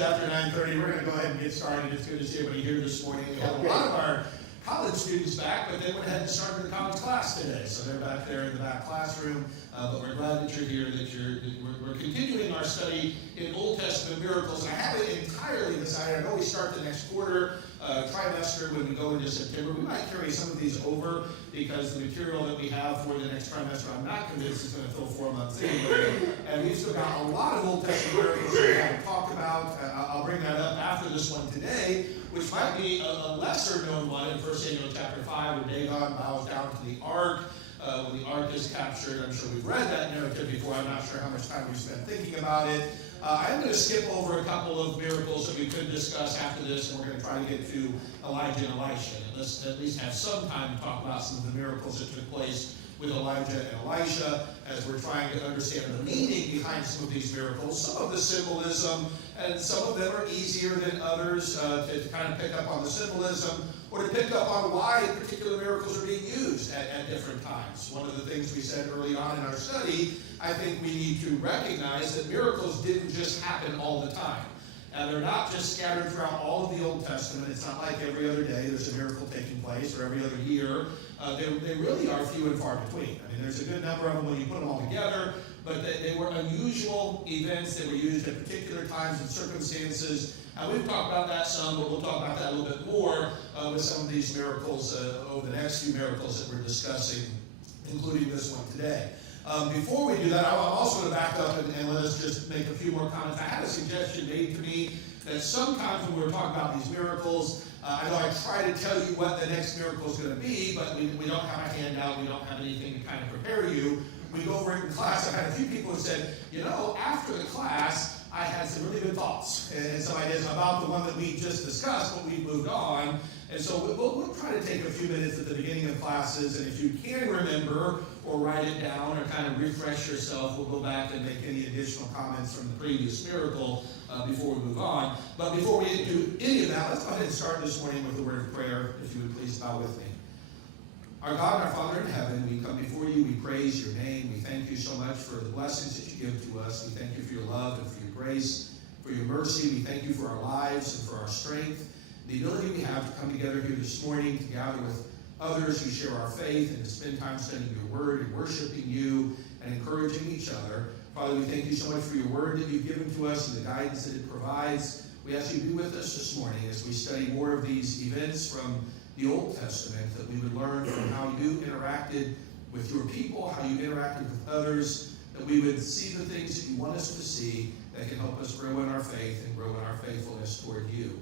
after 9:30. We're going to go ahead and get started. It's good to see everybody here this morning. We have a lot of our college students back, but they went ahead and started the college class today. So they're back there in the back classroom. But we're glad that you're here, we're continuing our study in Old Testament miracles. And I haven't entirely decided. I know we start the next quarter, trimester when we go into September. We might carry some of these over because the material that we have for the next trimester, I'm not convinced is going to fill 4 months anyway. And we've still got a lot of Old Testament miracles that we haven't talked about. I'll bring that up after this one today, which might be a lesser known one in 1 Samuel chapter 5, where Dagon bows down to the ark. When the ark is captured, I'm sure we've read that narrative before. I'm not sure how much time we spent thinking about it. I'm going to skip over a couple of miracles that we could discuss after this, and we're going to try to get to Elijah and Elisha. And let's at least have some time to talk about some of the miracles that took place with Elijah and Elisha as we're trying to understand the meaning behind some of these miracles, some of the symbolism, and some of them are easier than others to kind of pick up on the symbolism or to pick up on why particular miracles are being used at different times. One of the things we said early on in our study, I think we need to recognize that miracles didn't just happen all the time. And they're not just scattered throughout all of the Old Testament. It's not like every other day there's a miracle taking place or every other year. They really are few and far between. I mean, there's a good number of them when you put them all together, but they were unusual events that were used at particular times and circumstances. And we've talked about that some, but we'll talk about that a little bit more with some of these miracles over the next few miracles that we're discussing, including this one today. Before we do that, I'm also going to back up and let us just make a few more comments. I had a suggestion made to me that sometimes when we're talking about these miracles, I know I try to tell you what the next miracle is going to be, but we don't have a handout, we don't have anything to kind of prepare you. We go over it in class. I've had a few people who said, after the class, I had some really good thoughts and some ideas about the one that we just discussed, but we've moved on. And so we'll try to take a few minutes at the beginning of classes, and if you can remember or write it down or kind of refresh yourself, we'll go back and make any additional comments from the previous miracle before we move on. But before we do any of that, let's go ahead and start this morning with a word of prayer, if you would please bow with me. Our God and our Father in heaven, we come before you, we praise your name. We thank you so much for the blessings that you give to us. We thank you for your love and for your grace, for your mercy. We thank you for our lives and for our strength. The ability we have to come together here this morning to gather with others who share our faith and to spend time studying your word and worshiping you and encouraging each other. Father, we thank you so much for your word that you've given to us and the guidance that it provides. We ask you to be with us this morning as we study more of these events from the Old Testament, that we would learn from how you interacted with your people, how you interacted with others, that we would see the things that you want us to see that can help us grow in our faith and grow in our faithfulness toward you.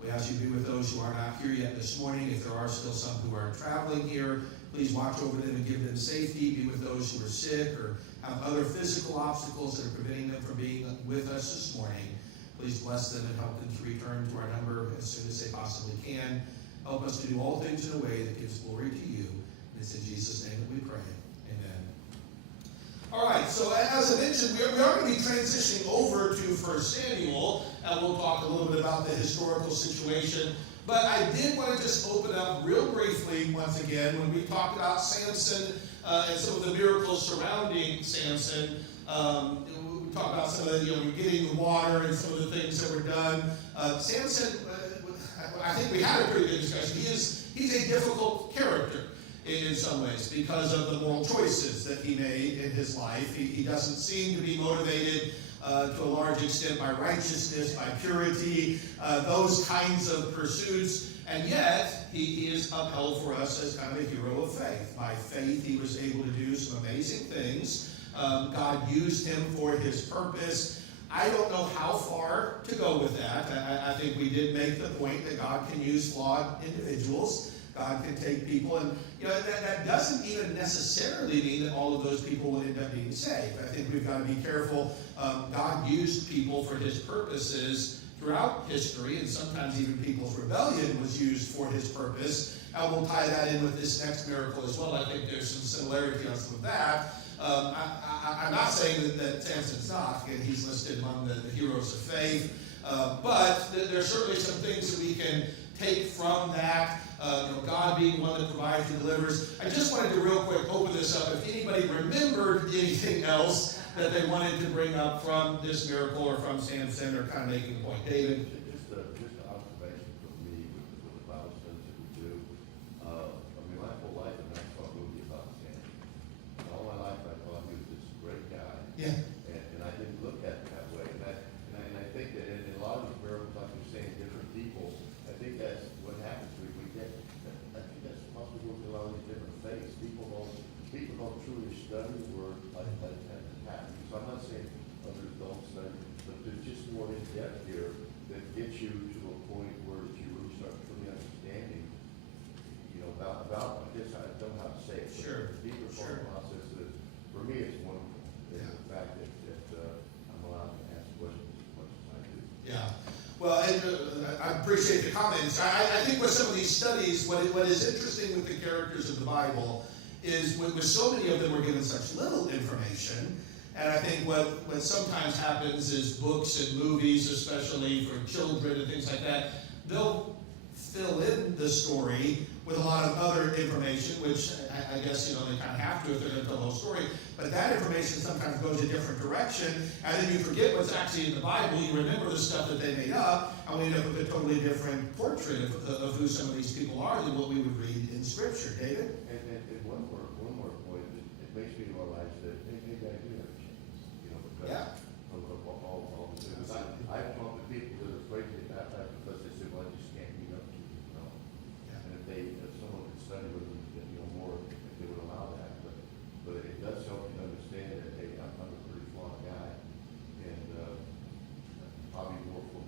We ask you to be with those who are not here yet this morning. If there are still some who are traveling here, please watch over them and give them safety. Be with those who are sick or have other physical obstacles that are preventing them from being with us this morning. Please bless them and help them to return to our number as soon as they possibly can. Help us to do all things in a way that gives glory to you. And it's in Jesus' name that we pray. Amen. All right, so as I mentioned, we are going to be transitioning over to 1 Samuel, and we'll talk a little bit about the historical situation. But I did want to just open up real briefly once again when we talked about Samson and some of the miracles surrounding Samson. We talked about some of the, getting the water and some of the things that were done. Samson, I think we had a pretty good discussion. He's a difficult character in some ways because of the moral choices that he made in his life. He doesn't seem to be motivated to a large extent by righteousness, by purity, those kinds of pursuits. And yet, he is upheld for us as kind of a hero of faith. By faith, he was able to do some amazing things. God used him for his purpose. I don't know how far to go with that. I think we did make the point that God can use flawed individuals. God can take people, and that doesn't even necessarily mean that all of those people will end up being saved. I think we've got to be careful. God used people for his purposes throughout history, and sometimes even people's rebellion was used for his purpose. And we'll tie that in with this next miracle as well. I think there's some similarity on some of that. I'm not saying that Samson's not. Again, he's listed among the heroes of faith. But there's certainly some things that we can take from that. God being one that provides and delivers. I just wanted to real quick open this up. If anybody remembered anything else that they wanted to bring up from this miracle or from Samson, or kind of making a point. David? Just an observation from me with the Bible studies that we do. I mean, my whole life, and I saw a movie about Samson. And all my life, I thought he was this great guy. Yeah. And I didn't look at it that way. And I think that in a lot of these miracles, like you're saying, different people, I think that's what happens. We get, I think that's possible with a lot of these different faiths. People don't truly study the word like that happens. So I'm not saying others don't study, but there's just more in depth here that gets you to a point where you really start truly understanding, about, I guess I don't know how to say it. Sure. But the deeper Sure. process is, for me, it's wonderful. Yeah. The fact that I'm allowed to ask questions as much as I do. Yeah. Well, and I appreciate the comments. I think with some of these studies, what is interesting with the characters of the Bible is with so many of them we're given such little information. And I think what sometimes happens is books and movies, especially for children and things like that, they'll fill in the story with a lot of other information, which I guess, they kind of have to if they're going to tell the whole story. But that information sometimes goes a different direction, and then you forget what's actually in the Bible. You remember the stuff that they made up, and we end up with a totally different portrait of who some of these people are than what we would read in Scripture. David? And one more point, it makes me realize that maybe I do have a chance, because Yeah. of all the things. I've talked to people that are afraid to get baptized because they say, well, I just can't meet up to you, Yeah. And if someone could study with them, more, if they would allow that, but it does help you understand that, hey, I'm a pretty flawed guy, and probably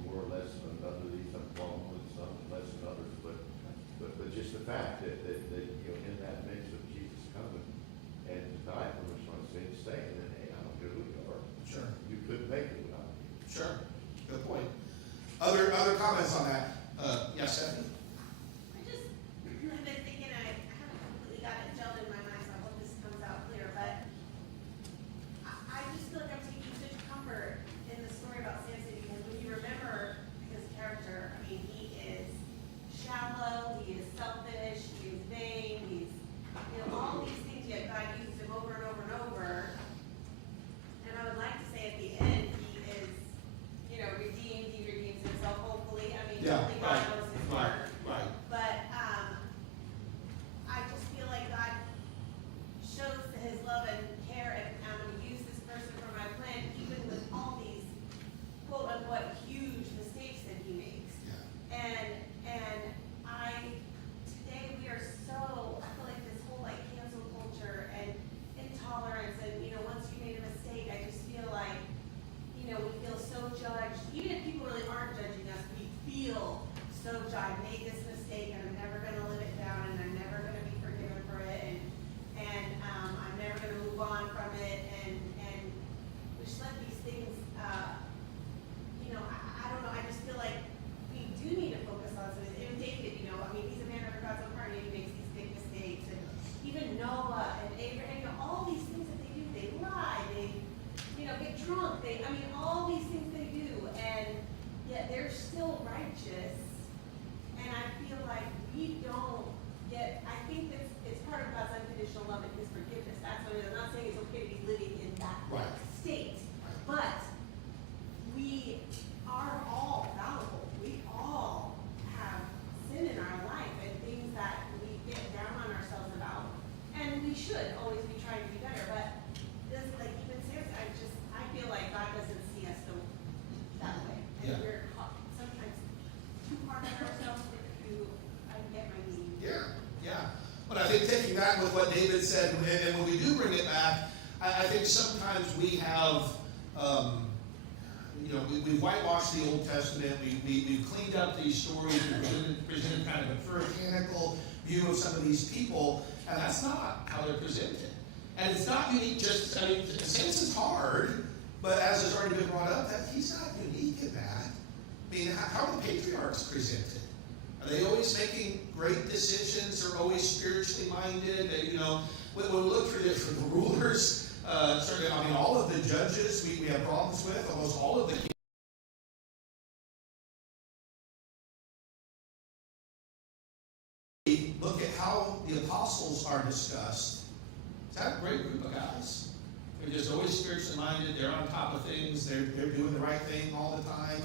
more or less than other these, I'm flawed more than some, less than others, but just the fact that in that mix of Jesus coming and to die for us on sin, saying that, hey, I don't care who you are. Sure. You couldn't make it without me. Sure. Good point. Other comments on that? Yes, Stephanie? I've been thinking, I haven't completely got it gelled in my mind, so I hope this comes out clear, but I just feel like I'm taking such comfort in the story about Samson, because when you remember his character, I mean, he is shallow, he is selfish, he is vain, he's, all these things, yet God uses him over and over and over. And I would like to say at the end, he is, redeemed, he redeems himself, hopefully. I mean, Yeah, only God right, knows his right, heart. right. But I just feel like God shows his love and care, and I'm going to use this person for my plan, even with all these quote unquote huge mistakes that he makes. Yeah. And today we are so, I feel like this whole cancel culture and intolerance, and once you made a mistake, I just feel like, we feel so judged. Even if people really aren't judging us, we feel so judged. I made this mistake, and I'm never going to live it down, and I'm never going to be forgiven for it, and I'm never going to move on from it, and we just let these things, I don't know, I just feel like we do need to focus on something. Even David, he's a man after God's own heart, and he makes these big mistakes, and even Noah and Abraham, all these things that they do, they lie, they get drunk, all these things they do, and yet they're still righteous. And I feel like we don't I think it's part of God's unconditional love and his forgiveness. That's what it is. I'm not saying it's okay to be living in that Right. state, but we are all fallible. We all have sin in our life and things that we get down on ourselves about. And we should always be trying to be better, but this, even Samson, I feel like God doesn't see us that way. And Yeah. we're sometimes too hard on ourselves I get my meaning. Yeah. But I think taking back with what David said, and when we do bring it back, I think sometimes we have, we've whitewashed the Old Testament, we've cleaned up these stories, we've presented kind of a puritanical view of some of these people, and that's not how they're presented. And it's not unique Samson's hard, but as has already been brought up, that he's not unique in that. I mean, how are the patriarchs presented? Are they always making great decisions? Or always spiritually minded? When we look for the rulers, certainly, all of the judges we have problems with, almost all of the look at how the apostles are discussed. Is that a great group of guys? They're just always spiritually minded. They're on top of things. They're doing the right thing all the time.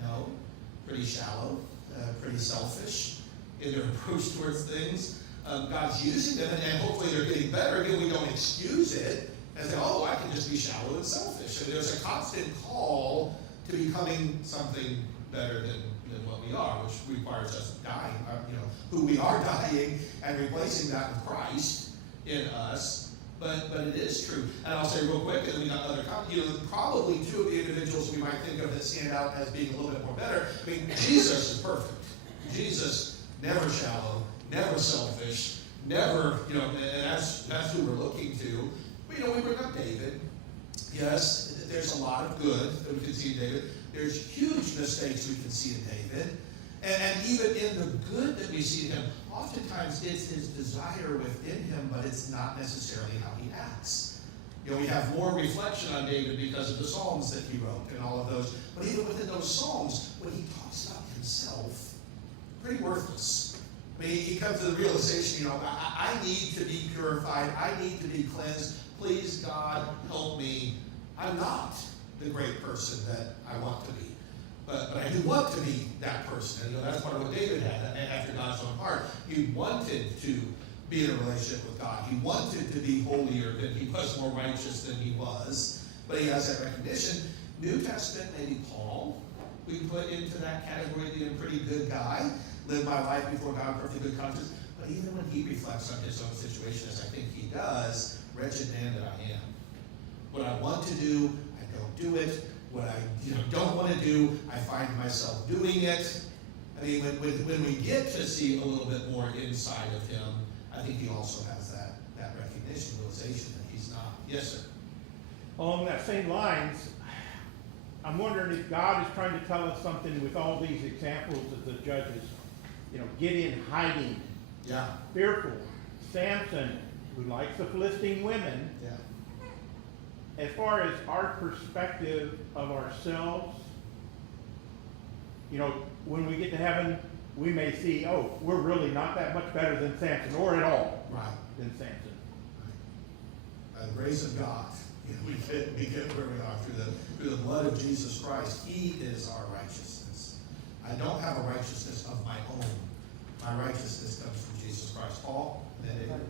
No, pretty shallow, pretty selfish in their approach towards things. God's using them, and hopefully they're getting better. Again, we don't excuse it and say, oh, I can just be shallow and selfish. And there's a constant call to becoming something better than what we are, which requires us dying, who we are dying and replacing that with Christ in us. But it is true. And I'll say real quick, and then we got other comments. Probably two of the individuals we might think of that stand out as being a little bit more better. I mean, Jesus is perfect. Jesus, never shallow, never selfish, never, and that's who we're looking to. But, we bring up David. Yes, there's a lot of good that we can see in David. There's huge mistakes we can see in David. And even in the good that we see in him, oftentimes it's his desire within him, but it's not necessarily how he acts. We have more reflection on David because of the Psalms that he wrote and all of those. But even within those Psalms, when he talks about himself, pretty worthless. I mean, he comes to the realization, I need to be purified. I need to be cleansed. Please, God, help me. I'm not the great person that I want to be. But I do want to be that person. And that's part of what David had after God's own heart. He wanted to be in a relationship with God. He wanted to be holier than he was, more righteous than he was. But he has that recognition. New Testament, maybe Paul, we put into that category of being a pretty good guy, live my life before God, perfectly good conscience. But even when he reflects on his own situation, as I think he does, wretched man that I am. What I want to do, I don't do it. What I don't want to do, I find myself doing it. I mean, when we get to see a little bit more inside of him, I think he also has that recognition, realization that he's not. Yes, sir. Along that same lines, I'm wondering if God is trying to tell us something with all these examples of the judges. Gideon hiding, Yeah. fearful. Samson, who likes the Philistine women. Yeah. As far as our perspective of ourselves, when we get to heaven, we may see, oh, we're really not that much better than Samson, or at all Right. than Samson. By the grace of God, we get where we are through the blood of Jesus Christ. He is our righteousness. I don't have a righteousness of my own. My righteousness comes from Jesus Christ. Paul, and then David.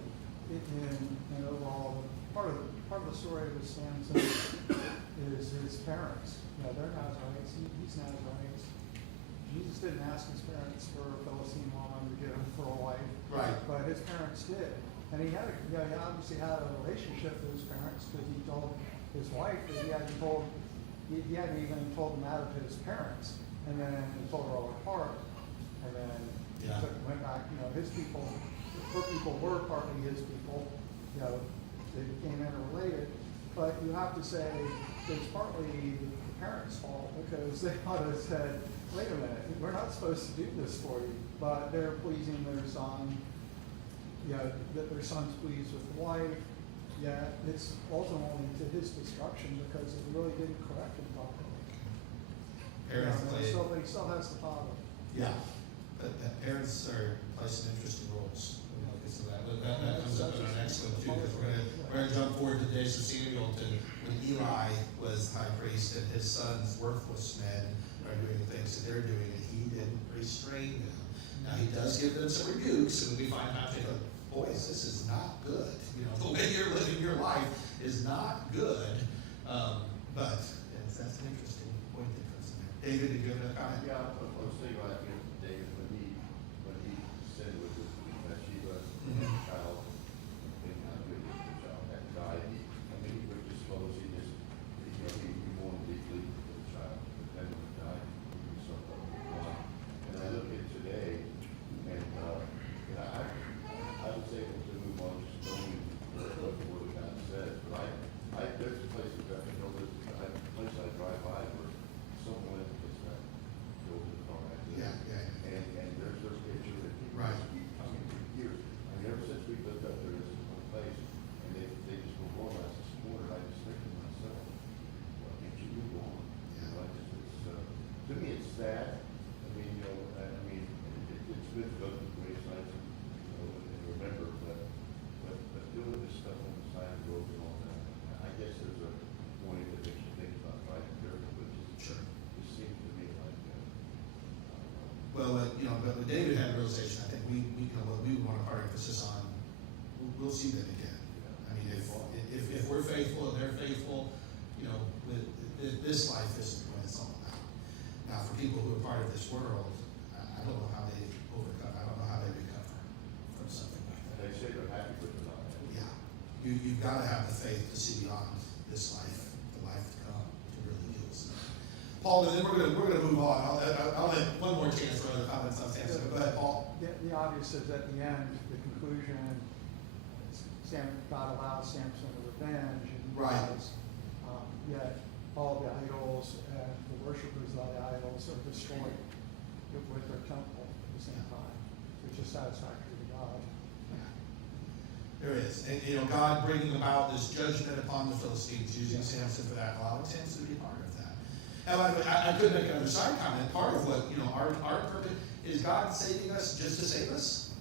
In overall, part of the story with Samson is his parents. They're Nazarites. He's Nazarites. Jesus didn't ask his parents for a Philistine woman to get him for a wife. Right. But his parents did. And he obviously had a relationship with his parents because he told his wife that he hadn't even told them out of his parents. And then he told her all apart. And then went back, his people, her people were partly his people. They became interrelated. But you have to say it's partly the parents' fault because they ought to have said, wait a minute, we're not supposed to do this for you. But they're pleasing their son. That their son's pleased with the wife. It's ultimately to his destruction because it really didn't correct him properly. Parents But he still has the father. Yeah. But parents are placing interesting roles. We'll get to that. But that comes up in our next one too, because we're gonna jump forward to the days of Samuel to when Eli was high priest and his sons, worthless men, are doing the things that they're doing, and he didn't restrain them. Now he does give them some rebukes, and we find out they go, boys, this is not good. The way you're living your life is not good. But that's an interesting point that comes in there. David, did you have a comment? Yeah, I was thinking about David when he sinned with Bathsheba, child, and not good with the child that died. He was disposed. He mourned deeply for the child, but then when he died, he was so gone. And I look at today, and I would say to move on, just knowing what the Word of God says. But there's places that I know there's a place I drive by where someone just got killed in a car but when David had a realization, I think we want to put our emphasis on, we'll see them again. I mean, if we're faithful and they're faithful, this life isn't what it's all about. Now, for people who are part of this world, I don't know how they overcome, I don't know how they recover from something like that. They say they're happy with it all. Yeah, you've got to have the faith to see beyond this life, the life to come, to really do it. Paul, and then we're gonna move on. I'll have one more chance for other comments on Samson. Go ahead, Paul. The obvious is at the end, the conclusion, God allows Samson to revenge, and he Right. dies. Yet all the idols and the worshippers of the idols are destroyed with their temple at the same time, which is satisfactory to God. There is. And God bringing about this judgment upon the Philistines, using Samson for that, allowing Samson to be part of that. And by the way, I could make another side comment. Part of what, our purpose, is God saving us just to save us?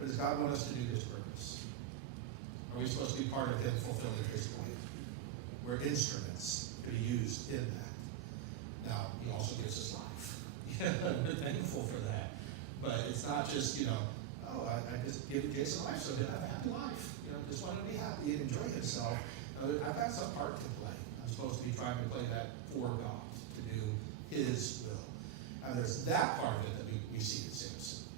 Or does God want us to do His purpose? Are we supposed to be part of Him fulfilling His plan? We're instruments to be used in that. Now, He also gives us life. We're thankful for that. But it's not just, I just gave Jason life so he'll have a happy life. Just want to be happy and enjoy himself. I've got some part to play. I'm supposed to be trying to play that for God, to do His will. And there's that part of it that we see in Samson.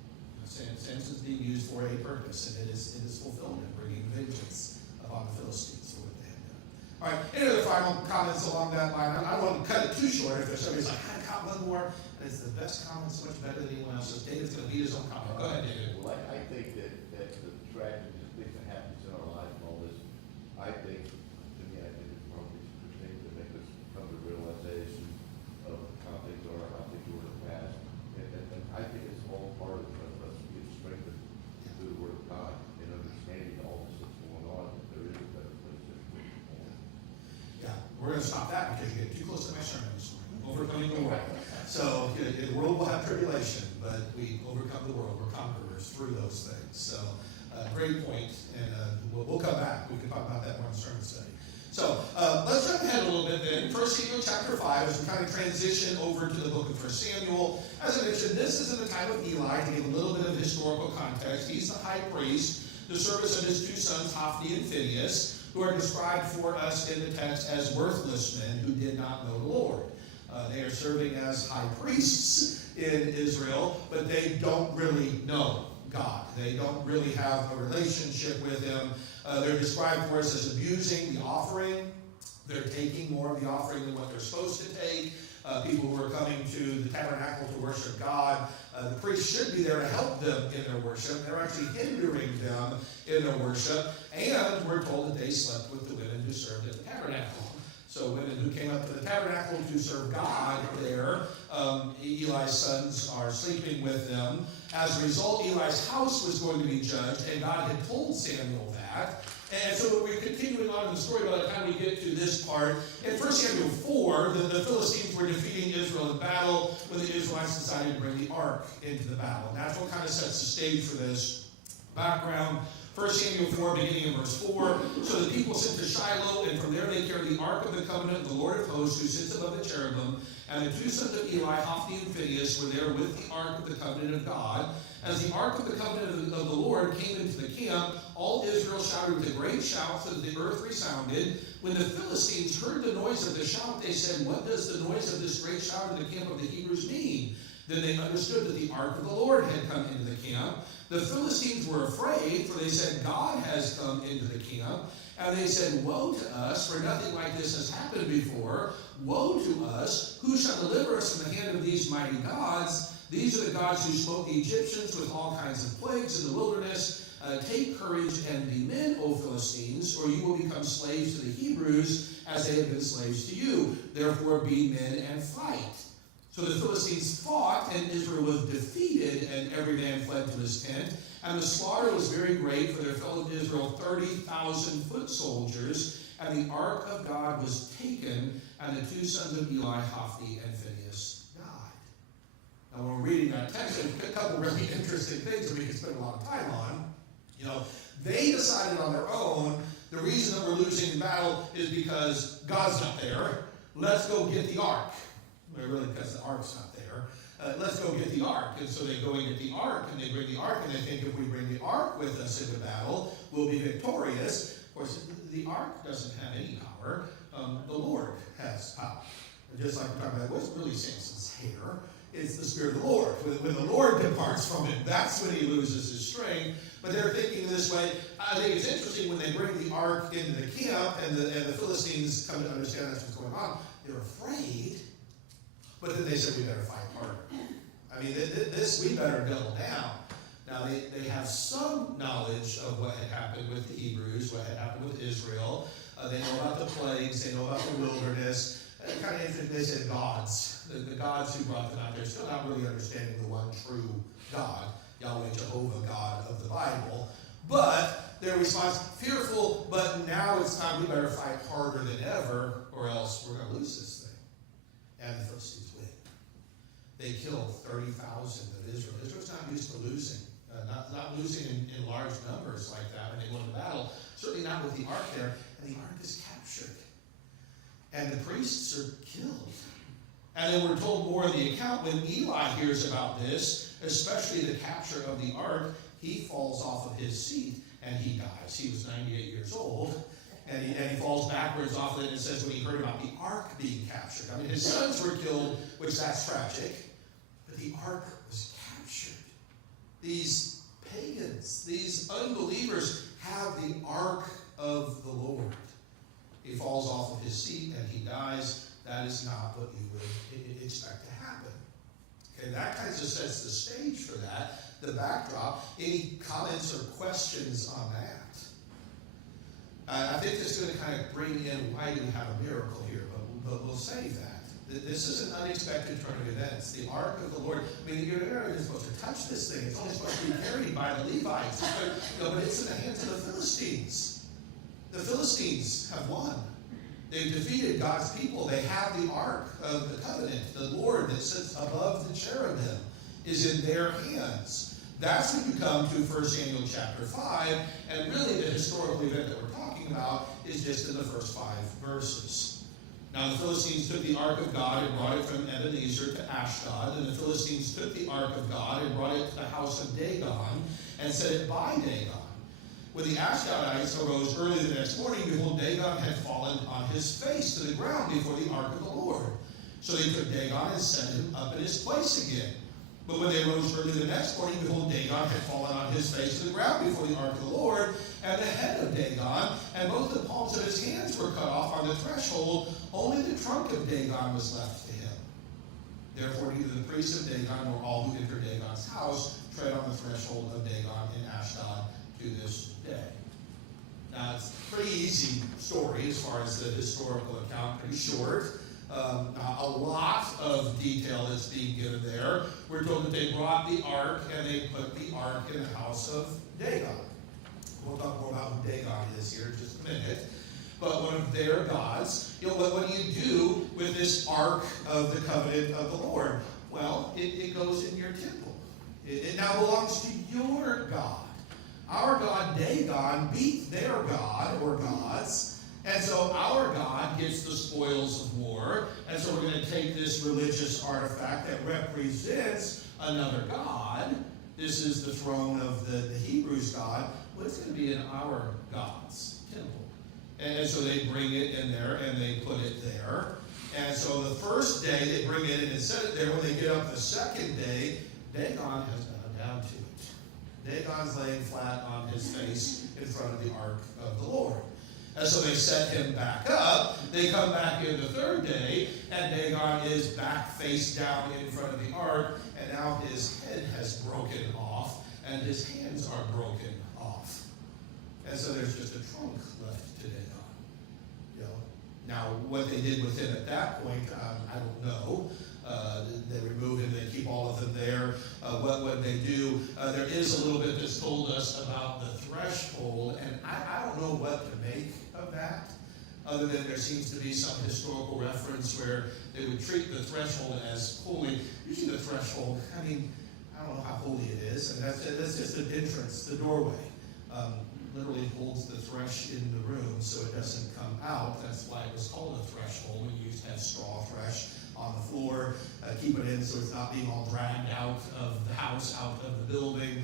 Samson's being used for a purpose, and it is fulfillment, bringing vengeance upon the Philistines for what they had done. All right, any other final comments along that line? I don't want to cut it too short. If there's somebody's like, I got one more, and it's the best comment, so much better than anyone else's. David's going to beat his own comment. Go ahead, David. Well, I think that the tragedy, the things that happens in our life and all this, I think it's probably things that make us come to realization of how things are, how things were in the past. And I think it's all part of us being strengthened through the Word of God and understanding all this that's going on, that there is a better place that we're going. Yeah, we're going to stop that because you get too close to my sermon this morning. Overcoming the world. So the world will have tribulation, but we overcome the world. We're conquerors through those things. So great point, and we'll come back. We can talk about that more in the sermon study. So let's jump ahead a little bit then. 1 Samuel chapter 5, as we kind of transition over to the book of 1 Samuel. As I mentioned, this is in the time of Eli, to give a little bit of historical context. He's the high priest, the service of his two sons, Hophni and Phinehas, who are described for us in the text as worthless men who did not know the Lord. They are serving as high priests in Israel, but they don't really know God. They don't really have a relationship with Him. They're described for us as abusing the offering. They're taking more of the offering than what they're supposed to take. People who are coming to the tabernacle to worship God, the priest should be there to help them in their worship. They're actually hindering them in their worship. And we're told that they slept with the women who served at the tabernacle. So women who came up to the tabernacle to serve God there, Eli's sons are sleeping with them. As a result, Eli's house was going to be judged, and God had told Samuel that. And so we're continuing on in the story by the time we get to this part. In 1 Samuel 4, the Philistines were defeating Israel in battle when the Israelites decided to bring the ark into the battle. And that's what kind of sets the stage for this background. 1 Samuel 4, beginning in verse 4. So the people sent to Shiloh, and from there they carried the ark of the covenant of the Lord of hosts, who sits above the cherubim. And the two sons of Eli, Hophni and Phinehas, were there with the ark of the covenant of God. As the ark of the covenant of the Lord came into the camp, all Israel shouted with a great shout, so that the earth resounded. When the Philistines heard the noise of the shout, they said, "What does the noise of this great shout in the camp of the Hebrews mean?" Then they understood that the ark of the Lord had come into the camp. The Philistines were afraid, for they said, "God has come into the camp." And they said, "Woe to us, for nothing like this has happened before. Woe to us! Who shall deliver us from the hand of these mighty gods? These are the gods who smote the Egyptians with all kinds of plagues in the wilderness. Take courage and be men, O Philistines, or you will become slaves to the Hebrews, as they have been slaves to you. Therefore be men and fight." So the Philistines fought, and Israel was defeated, and every man fled to his tent. And the slaughter was very great, for there fell of Israel 30,000 foot soldiers. And the ark of God was taken, and the two sons of Eli, Hophni and Phinehas, died. Now, when we're reading that text, there's a couple really interesting things that we can spend a lot of time on. They decided on their own, the reason that we're losing the battle is because God's not there. Let's go get the ark. Really, because the ark's not there. let's go get the ark. And so they go and get the ark, and they bring the ark, and they think if we bring the ark with us into battle, we'll be victorious. Of course, the ark doesn't have any power. The Lord has power. And just like we're talking about, what's really Samson's hair? It's the Spirit of the Lord. When the Lord departs from him, that's when he loses his strength. But they're thinking this way. I think it's interesting when they bring the ark into the camp and the Philistines come to understand that's what's going on. They're afraid, but then they said, we better fight harder. I mean, we better double down. Now, they have some knowledge of what had happened with the Hebrews, what had happened with Israel. They know about the plagues. They know about the wilderness. Kind of interesting, they said gods. The gods who brought them out there, still not really understanding the one true God, Yahweh, Jehovah, God of the Bible. But their response, fearful, but now it's time, we better fight harder than ever, or else we're going to lose this thing. And the Philistines win. They killed 30,000 of Israel. Israel's not used to losing. Not losing in large numbers like that when they go into battle. Certainly not with the ark there. And the ark is captured. And the priests are killed. And then we're told more of the account when Eli hears about this, especially the capture of the ark, he falls off of his seat and he dies. He was 98 years old. And he falls backwards off of it, and it says when he heard about the ark being captured. I mean, his sons were killed, which that's tragic. But the ark was captured. These pagans, these unbelievers have the ark of the Lord. He falls off of his seat and he dies. That is not what you would expect to happen. Okay, that kind of just sets the stage for that, the backdrop. Any comments or questions on that? I think it's going to kind of bring in why do we have a miracle here, but we'll save that. This is an unexpected turn of events. The ark of the Lord, I mean, you're not even supposed to touch this thing. It's only supposed to be carried by the Levites. But it's in the hands of the Philistines. The Philistines have won. They've defeated God's people. They have the ark of the covenant. The Lord that sits above the cherubim is in their hands. That's when you come to 1 Samuel chapter 5, and really the historical event that we're talking about is just in the first 5 verses. Now the Philistines took the ark of God and brought it from Ebenezer to Ashdod, and the Philistines took the ark of God and brought it to the house of Dagon and set it by Dagon. When the Ashdodites arose early the next morning, behold, Dagon had fallen on his face to the ground before the ark of the Lord. So they took Dagon and set him up in his place again. But when they rose early the next morning, behold, Dagon had fallen on his face to the ground before the ark of the Lord, and the head of Dagon, and both the palms of his hands were cut off on the threshold. Only the trunk of Dagon was left to him. Therefore, neither the priests of Dagon nor all who enter Dagon's house tread on the threshold of Dagon in Ashdod to this day. Now, it's a pretty easy story as far as the historical account, pretty short. A lot of detail is being given there. We're told that they brought the ark and they put the ark in the house of Dagon. We'll talk more about who Dagon is here in just a minute. But one of their gods. What do you do with this ark of the covenant of the Lord? Well, it goes in your temple. It now belongs to your God. Our God, Dagon, beat their God or gods. And so our God gets the spoils of war. And so we're going to take this religious artifact that represents another God. This is the throne of the Hebrews' God. But it's going to be in our God's temple. And so they bring it in there and they put it there. And so the first day they bring it in and set it there. When they get up the second day, Dagon has gone down to it. Dagon's laying flat on his face in front of the ark of the Lord. And so they set him back up. They come back in the third day, and Dagon is back face down in front of the ark, and now his head has broken off, and his hands are broken off. And so there's just a trunk left to Dagon. Now, what they did with him at that point, I don't know. They remove him, they keep all of them there. What would they do? There is a little bit that's told us about the threshold, and I don't know what to make of that, other than there seems to be some historical reference where they would treat the threshold as holy. Usually the threshold, I don't know how holy it is, and that's just an entrance, the doorway. Literally holds the thresh in the room. and so it doesn't come out. That's why it was called a threshold. We used to have straw thresh on the floor, keep it in so it's not being all dragged out of the house, out of the building.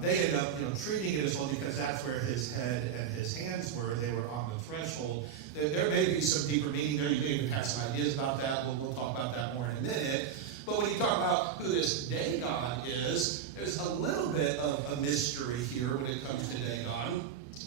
They ended up, treating it as well because that's where his head and his hands were. They were on the threshold. There may be some deeper meaning there. You may even have some ideas about that. We'll talk about that more in a minute. But when you talk about who this Dagon is, there's a little bit of a mystery here when it comes to Dagon.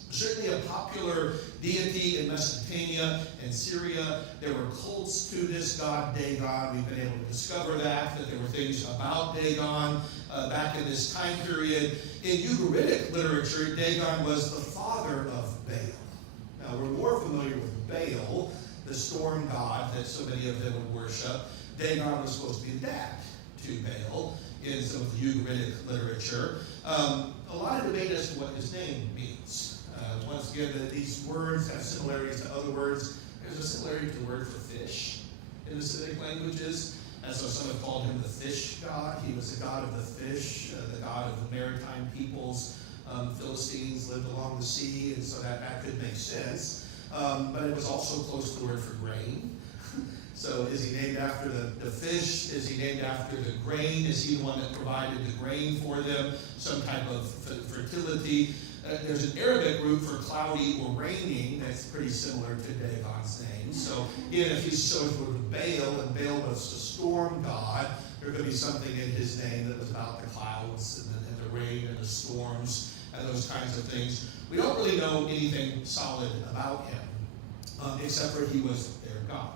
Certainly a popular deity in Mesopotamia and Syria. There were cults to this god Dagon. We've been able to discover that there were things about Dagon back in this time period. In Ugaritic literature, Dagon was the father of Baal. Now, we're more familiar with Baal, the storm god that so many of them would worship. Dagon was supposed to be the dad to Baal in some of the Ugaritic literature. A lot of debate as to what his name means. Once again, these words have similarities to other words. There's a similarity to the word for fish in the Semitic languages. And so some have called him the fish god. He was the god of the fish, the god of the maritime peoples. Philistines lived along the sea, and so that could make sense. But it was also close to the word for grain. So is he named after the fish? Is he named after the grain? Is he the one that provided the grain for them? Some type of fertility. There's an Arabic root for cloudy or raining that's pretty similar to Dagon's name. So even if he's associated with Baal, and Baal was the storm god, there could be something in his name that was about the clouds and the rain and the storms and those kinds of things. We don't really know anything solid about him, except for he was their god.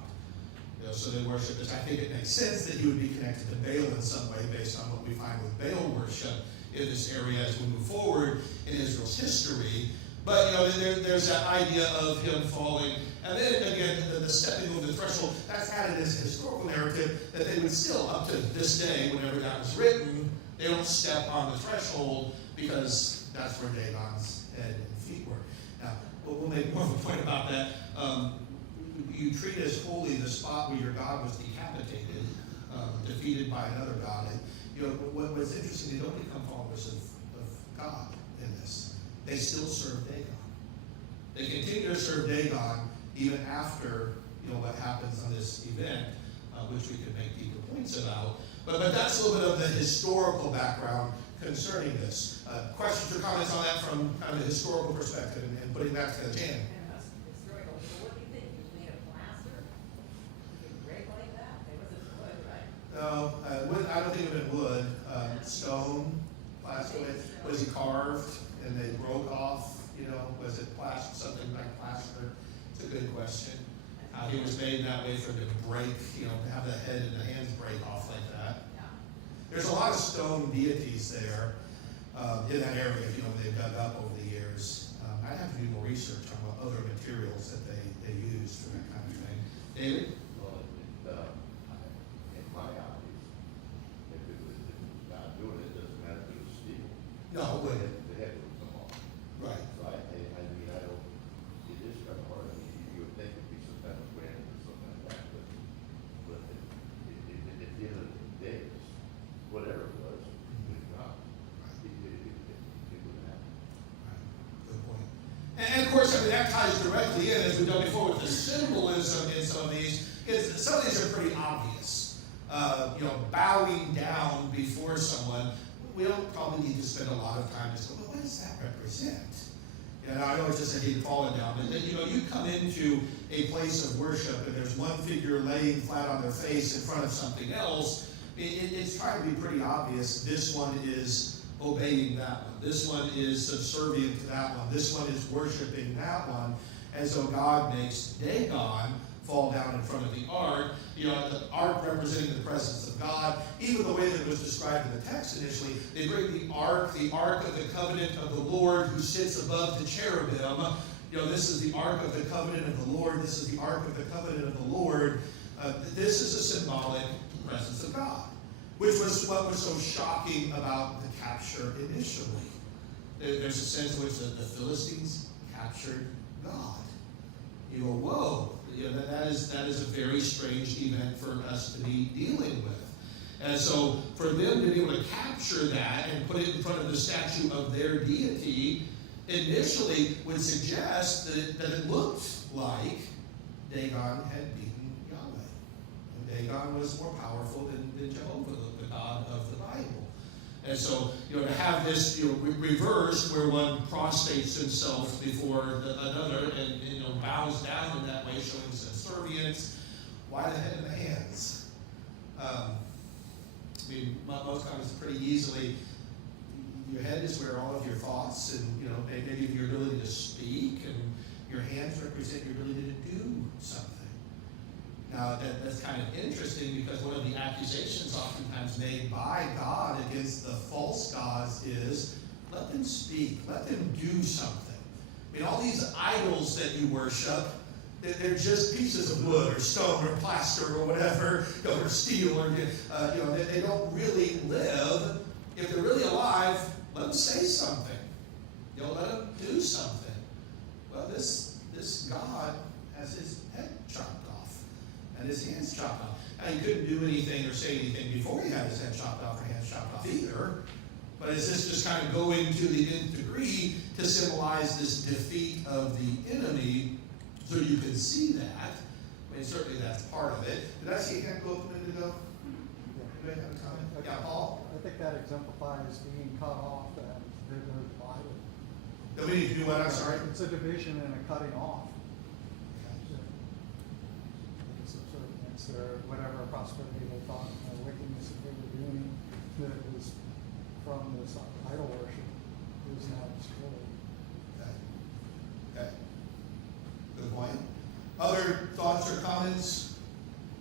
So they worship this. I think it makes sense that he would be connected to Baal in some way based on what we find with Baal worship in this area as we move forward in Israel's history. But there's that idea of him falling. And then again, the stepping over the threshold, that's added as a historical narrative that they would still, up to this day, whenever that was written, they don't step on the threshold because that's where Dagon's head and feet were. Now, we'll make more of a point about that. You treat as holy the spot where your god was decapitated, defeated by another god. And, what's interesting, they don't become followers of God in this. They still serve Dagon. They continue to serve Dagon even after what happens on this event, which we could make deeper points about. But that's a little bit of the historical background concerning this. Questions or comments on that from kind of a historical perspective and putting that to the Jan? No, I don't think it would have been wood. Stone, plaster. Was he carved and they broke off? Was it plaster, something like plaster? It's a good question. How he was made that way for him to break, to have the head and the hands break off like that. There's a lot of stone deities there in that area, they've dug up over the years. I'd have to do more research on what other materials that they used for that kind of thing. David? Well, in my eyes, if it was God doing it, doesn't matter if it was steel. No, it wouldn't. The head would come off. Right. So I don't, it is kind of hard. You would think it'd be some kind of brand or something like that, but at the end of the day, whatever it was, with God, it wouldn't happen. Good point. And of course, that ties directly in, as we've done before, with the symbolism in some of these. Some of these are pretty obvious. Bowing down before someone, we don't probably need to spend a lot of time to say, well, what does that represent? I know it's just that he'd fallen down. And then, you come into a place of worship and there's one figure laying flat on their face in front of something else. It's trying to be pretty obvious. This one is obeying that one. This one is subservient to that one. This one is worshiping that one. And so God makes Dagon fall down in front of the ark. The ark representing the presence of God. Even the way that it was described in the text initially, they bring the ark of the covenant of the Lord who sits above the cherubim. This is the ark of the covenant of the Lord. This is the ark of the covenant of the Lord. This is a symbolic presence of God, which was what was so shocking about the capture initially. There's a sense in which the Philistines captured God. You go, whoa. That is a very strange event for us to be dealing with. And so for them to be able to capture that and put it in front of the statue of their deity, initially would suggest that it looked like Dagon had beaten Yahweh. And Dagon was more powerful than Jehovah, the God of the Bible. And so, to have this, reverse where one prostrates himself before another and, bows down in that way, showing subservience, why the head and the hands? Most times pretty easily, your head is where all of your thoughts and, maybe your ability to speak, and your hands represent your ability to do something. Now, that's kind of interesting because one of the accusations oftentimes made by God against the false gods is, let them speak, let them do something. All these idols that you worship, they're just pieces of wood or stone or plaster or whatever, or steel, or, they don't really live. If they're really alive, let them say something. Let them do something. Well, this God has his head chopped off and his hands chopped off. Now, he couldn't do anything or say anything before he had his head chopped off or hands chopped off either. But is this just kind of going to the nth degree to symbolize this defeat of the enemy so you can see that? Certainly that's part of it. Did I see a hand go up a minute ago? Anybody have a comment? Yeah, Paul? I think that exemplifies being cut off and they're divided. That we need to do what? I'm sorry? It's a division and a cutting off. It's subservience or whatever prosperity they thought, wickedness that they were doing that was from this idol worship is now destroyed. Okay. Good point. Other thoughts or comments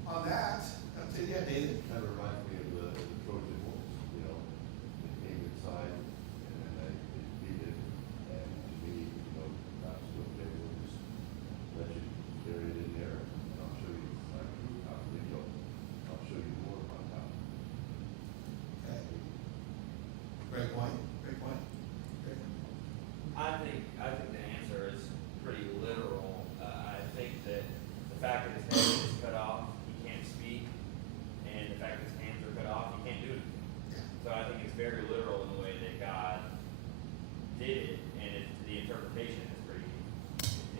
on that? Yeah, David. Kind of reminds me of the Trojan Horse, they came inside and then they defeated, and to me, God's still there, we'll just let you carry it in there, and I'll show you how to go. I'll show you more about how. Okay. Great point. Great point. Great. I think the answer is pretty literal. I think that the fact that his head is cut off, he can't speak, and the fact that his hands are cut off, he can't do anything. So I think it's very literal in the way that God did it, and the interpretation is pretty,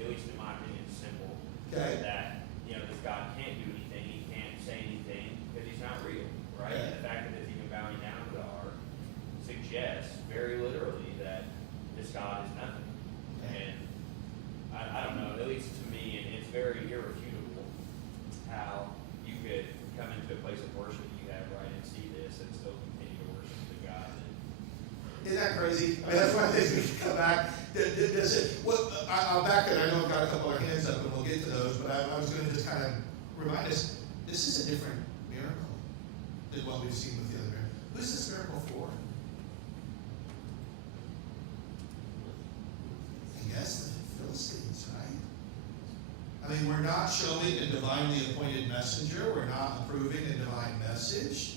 at least in my opinion, simple. Okay. That, this God can't do anything, he can't say anything, because he's not real, right? Okay. And the fact that it's even bowing down to the ark suggests very literally that this God is nothing. And I don't know, at least to me, it's very irrefutable how you could come into a place of worship you have, right, and see this and still continue to worship the God. Isn't that crazy? That's one of the things we should come back. I'll back it. I know I've got a couple of hands up and we'll get to those, but I was going to just kind of remind us, this is a different miracle than what we've seen with the other miracle. Who's this miracle for? I guess the Philistines, right? We're not showing a divinely appointed messenger. We're not approving a divine message.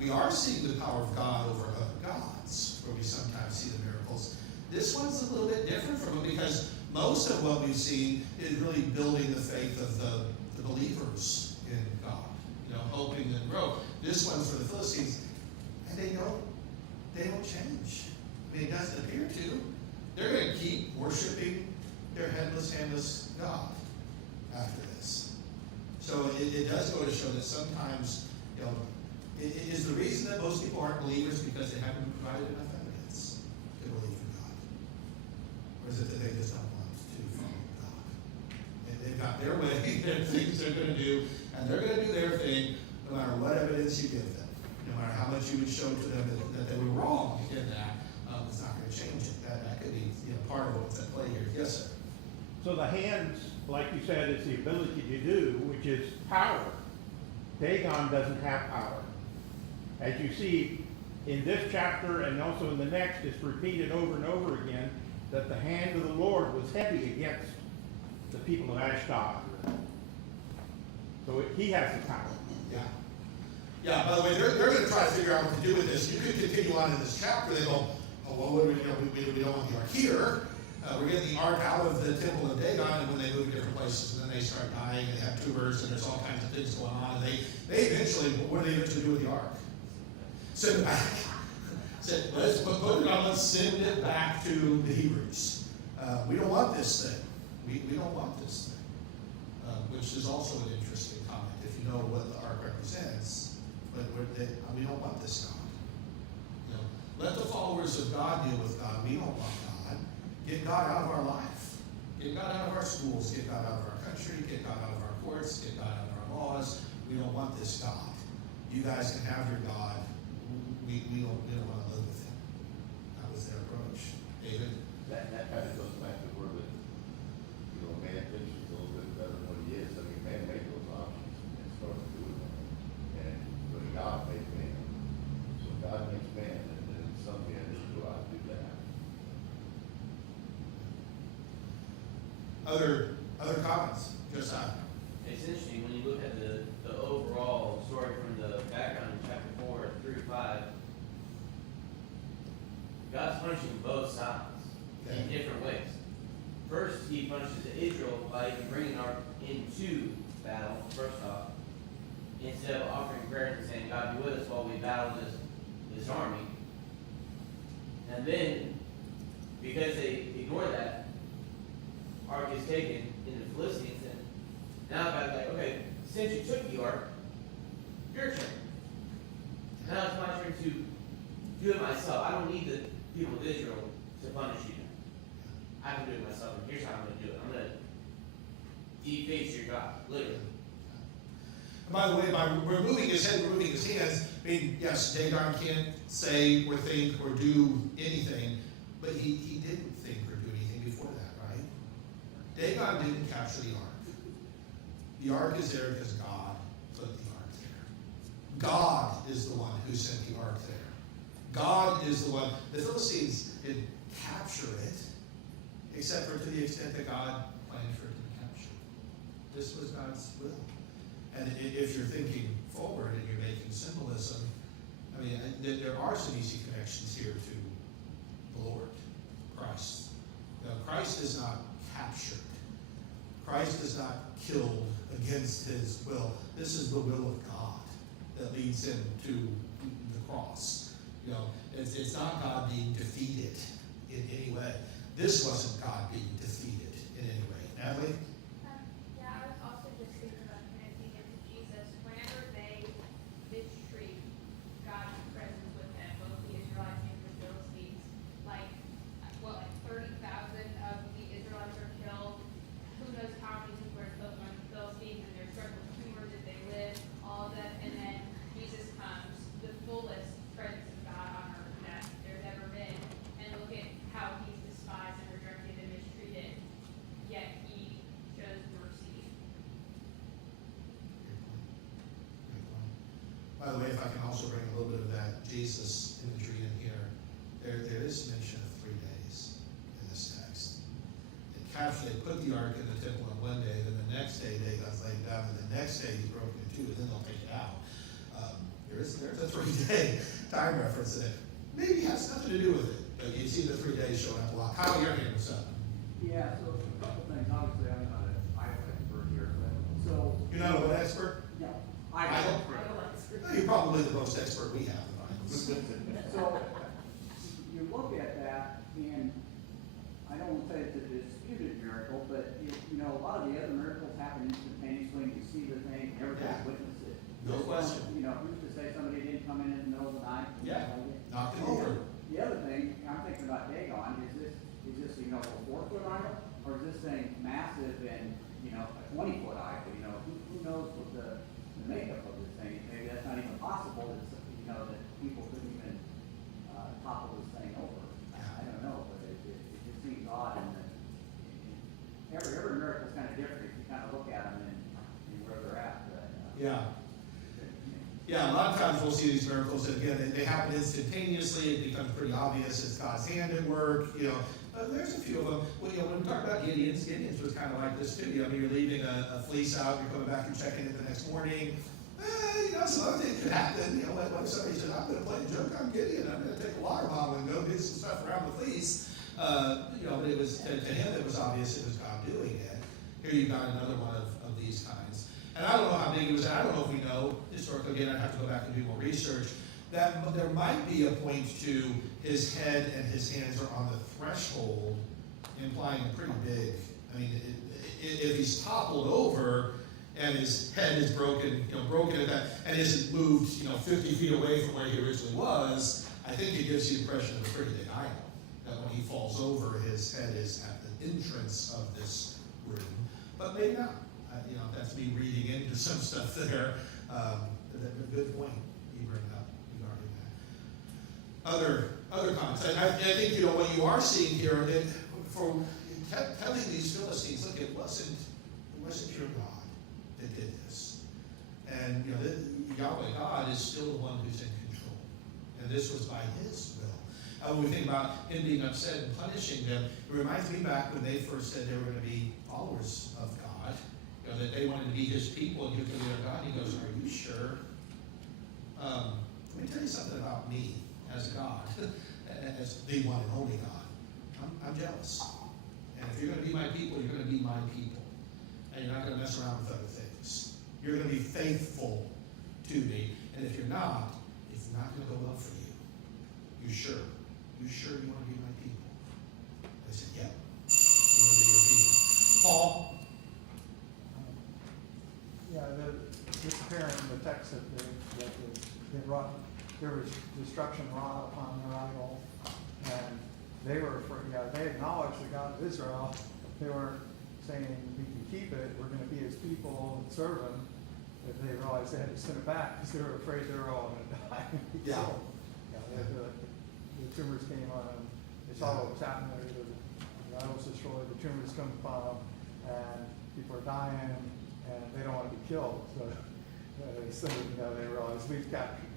We are seeing the power of God over other gods, where we sometimes see the miracles. This one's a little bit different from it because most of what we've seen is really building the faith of the believers in God, helping them grow. This one's for the Philistines, and they don't change. It doesn't appear to. They're going to keep worshiping their headless, handless God after this. So it does go to show that sometimes, it is the reason that most people aren't believers because they haven't provided enough evidence to believe in God. Or is it that they just don't want to follow God? And they've got their way, their things they're going to do, and they're going to do their thing no matter what evidence you give them. No matter how much you would show to them that they were wrong in that, it's not going to change it. That could be part of what's at play here. Yes, sir. So the hands, like you said, is the ability to do, which is power. Dagon doesn't have power. As you see in this chapter and also in the next, it's repeated over and over again that the hand of the Lord was heavy against the people of Ashdod. So he has the power. Yeah. Yeah, by the way, they're going to try to figure out what to do with this. You could continue on in this chapter. They go, oh, well, we don't want the ark here. We're getting the ark out of the temple of Dagon, and when they move to different places, and then they start dying, and they have tumors, and there's all kinds of things going on. And they eventually, what do they eventually do with the ark? Send it back. Said, let's put it on, let's send it back to the Hebrews. We don't want this thing. We don't want this thing. Which is also an interesting comment, if you know what the ark represents, but we don't want this God. You know, let the followers of God deal with God. We don't want God. Get God out of our life. Get God out of our schools. Get God out of our country. Get God out of our courts. Get God out of our laws. We don't want this God. You guys can have your God. We don't want to live with him. That was their approach. David? That kind of goes back to where man thinks he's a little bit better than what he is. I mean, man made those options and started doing them. And when God made man, so God makes man, and then some man is go out and do that. Other comments? Josiah? It's interesting, when you look at the overall story from the background in chapter 4 through 5, God's punishing both sides in different ways. First, he punishes Israel by even bringing our into battle, first off, instead of offering prayers and saying, God be with us while we battle this army. And then, because they ignore that, ark is taken in the Philistines, and now God's like, okay, since you took the ark, your turn. Now it's my turn to do it myself. I don't need the people of Israel to punish you. I can do it myself, and here's how I'm going to do it. I'm going to deface your God, literally. And by the way, by removing his head, removing his hands, I mean, yes, Dagon can't say or think or do anything, but he didn't think or do anything before that, right? Dagon didn't capture the ark. The ark is there because God put the ark there. God is the one who sent the ark there. God is the one. The Philistines didn't capture it, except for to the extent that God planned for it to be captured. This was God's will. And if you're thinking forward and you're making symbolism, I mean, there are some easy connections here to the Lord, Christ. Now, Christ is not captured. Christ is not killed against his will. This is the will of God that leads him to the cross. You know, it's not God being defeated in any way. This wasn't God being defeated in any way. Natalie? Yeah, I was also just thinking about connecting it to Jesus. Whenever they mistreat God's presence with them, both the Israelites and the Philistines, like 30,000 of the Israelites are killed. Who knows how many people are killed among the Philistines, and there's certain tumors that they live, all of them, and then Jesus comes, the fullest presence of God on earth that there's ever been, and look at how he's despised and rejected and mistreated, yet he chose mercy. By the way, if I can also bring a little bit of that Jesus imagery in here, there is mention of 3 days in this text. They put the ark in the temple on one day, then the next day Dagon's laid down, and the next day he's broken in two, and then they'll take it out. There's a 3-day time reference in it. Maybe it has nothing to do with it, but you see the 3 days showing up a lot. Kyle, your hand was up. Yeah, so a couple things, obviously I'm not an Bible expert here, but, so. You're not a what expert? No, Bible? No, you're probably the most expert we have in Bibles. So, you look at that, and I don't want to say it's a disputed miracle, but a lot of the other miracles happen instantaneously, and you see the thing, and everybody Yeah. witnesses it. No This one, question. who's to say somebody didn't come in the middle of the night? Yeah. Knocked it over. The other thing, I'm thinking about Dagon, is this, a 4-foot idol, or is this thing massive and, a 20-foot idol? Who knows what the makeup of this thing is? Maybe that's not even possible, that people couldn't even, topple this thing over. I don't know, but it just seems odd, and every miracle is kind of different, if you kind of look at them and where they're at, but. Yeah. Yeah, a lot of times we'll see these miracles, and again, they happen instantaneously. It becomes pretty obvious it's God's hand at work. There's a few of them. When we talk about Gideon's was kind of like this too. You're leaving a fleece out, you're coming back, you're checking it the next morning. Some other things could happen. When somebody says, "I'm going to play a joke on Gideon, I'm going to take a water bottle and go get some stuff around the fleece," but it was to him it was obvious it was God doing it. Here you got another one of these kinds. And I don't know how big it was. I don't know if we know historically. Again, I'd have to go back and do more research. that there might be a point to his head and his hands are on the threshold, implying a pretty big, I mean, if he's toppled over and his head is broken, broken at that, and isn't moved, 50 feet away from where he originally was, I think it gives you the impression of a pretty big idol. That when he falls over, his head is at the entrance of this room. But maybe not. That's me reading into some stuff there. A good point you bring up regarding that. Other comments. I think what you are seeing here, for telling these Philistines, look, it wasn't your God that did this, and Yahweh God is still the one who's in control, and this was by His will. When we think about Him being upset and punishing them, it reminds me back when they first said they were going to be followers of God, that they wanted to be His people and He was going to be their God. He goes, "Are you sure? Let me tell you something about me as God, as the one and only God. I'm jealous. And if you're going to be my people, you're going to be my people. And you're not going to mess around with other things. You're going to be faithful to me. And if you're not, it's not going to go well for you. You sure? You sure you want to be my people?" They said, "Yep. We want to be your people." Paul? This apparent in the text that they brought, there was destruction wrought upon their idol, and they were, they acknowledged the God of Israel. They weren't saying, "We can keep it, we're going to be His people and serve Him." But they realized they had to send it back because they were afraid they were all going to die and be Yeah. killed. The tumors came on them. They saw what was happening. The idol's destroyed, the tumors come upon them, and people are dying, and they don't want to be killed. So they realized we've captured.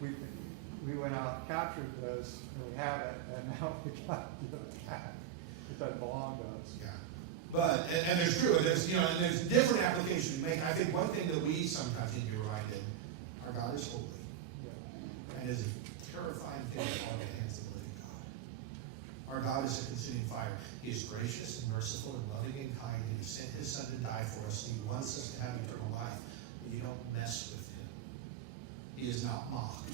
We went out and captured this, and we have it, and now we got to give it back. It doesn't belong to us. Yeah. But, and there's true, there's different applications we make. I think one thing that we sometimes need to be reminded, our God is holy. Yeah. And is a terrifying thing to fall in the hands of the living God. Our God is a consuming fire. He is gracious and merciful and loving and kind, and He sent His Son to die for us. He wants us to have eternal life. But you don't mess with Him. He is not mocked.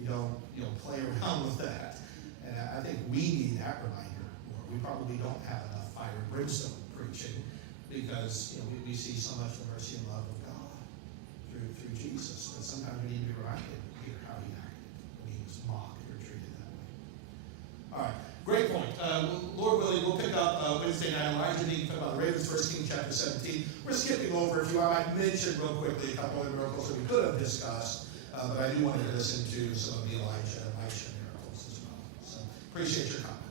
You don't, play around with that. And I think we need that reminder more. We probably don't have enough fire and brimstone preaching because we see so much the mercy and love of God through Jesus. But sometimes we need to be reminded here how He acted when He was mocked or treated that way. All right, great point. Lord willing, we'll pick up Wednesday night. Elijah being talking about the ravens, 1 Kings chapter 17. We're skipping over, if you want, I might mention real quickly a couple of miracles that we could have discussed. But I do want you to listen to some of the Elijah and Elisha miracles as well. So appreciate your comment.